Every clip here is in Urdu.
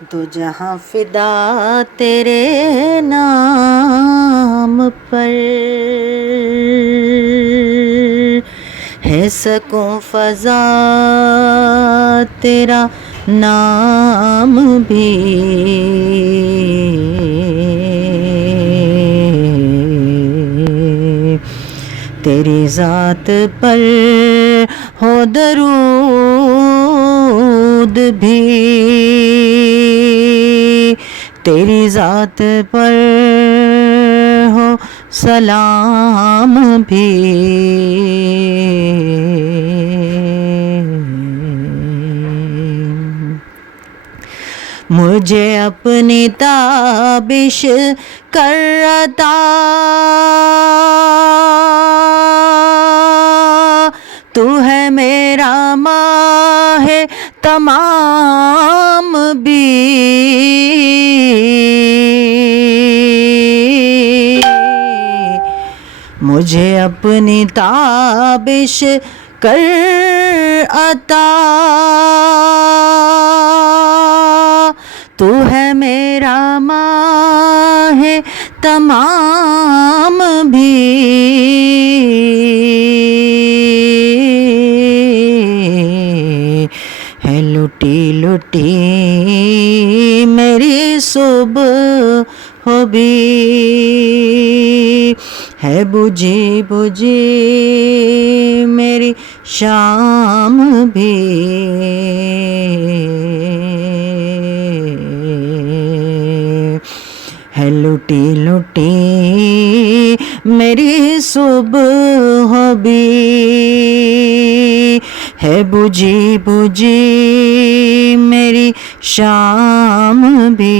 دو جہاں فدا تیرے نام پر، ہے سکوں فضا تیرا نام بھی، تیری ذات پر ہو درود بھی، تیری ذات پر ہو سلام بھی، مجھے اپنی تابش کر عطا، تو ہے میرا ماہ تمام بھی، مجھے اپنی تابش کر عطا، تو ہے میرا ماہ تمام بھی، ہے لٹی لٹی میری صبح بھی، ہے بجھی بجھی میری شام بھی، ہے لٹی لٹی میری صبح بھی، ہے بجھی بجھی میری شام بھی،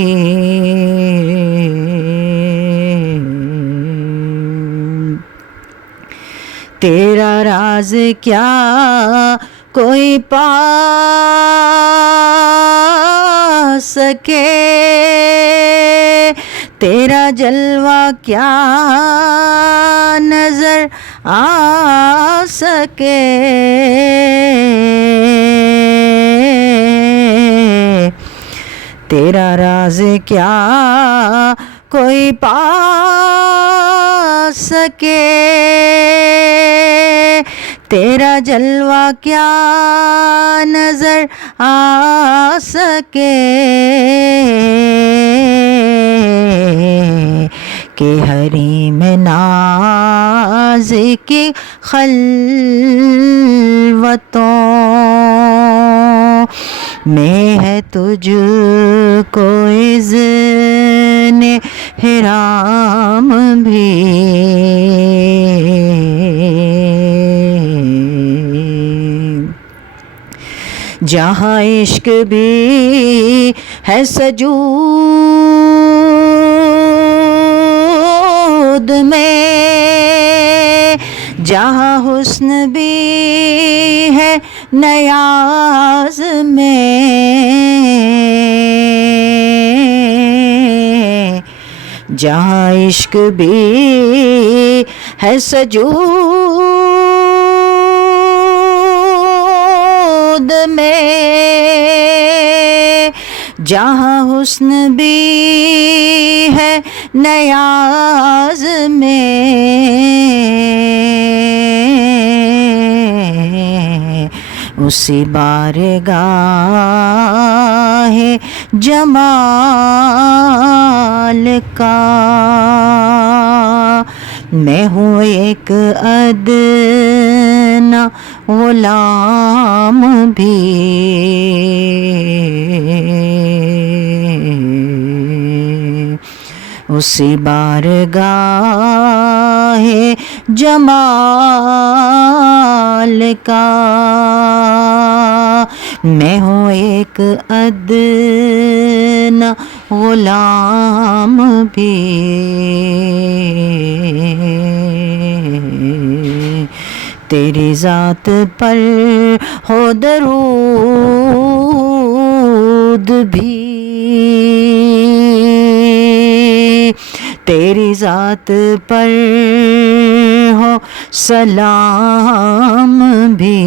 تیرا راز کیا کوئی پا سکے، تیرا جلوہ کیا نظر آ سکے، تیرا راز کیا کوئی پا سکے، تیرا جلوہ کیا نظر آ سکے، کہ حریم ناز کی خلوتوں میں ہے تجھ کو اذن حرام بھی، جہاں عشق بھی ہے سجود میں، جہاں حسن بھی ہے نیاز میں، جہاں عشق بھی ہے سجود میں، جہاں حسن بھی ہے نیاز میں، اسی بارگاہ جمال کا میں ہوں ایک ادنا غلام بھی، اسی بارگاہ جمال کا میں ہوں ایک ادنا غلام بھی، تیری ذات پر ہو درود بھی، تیری ذات پر ہو سلام بھی،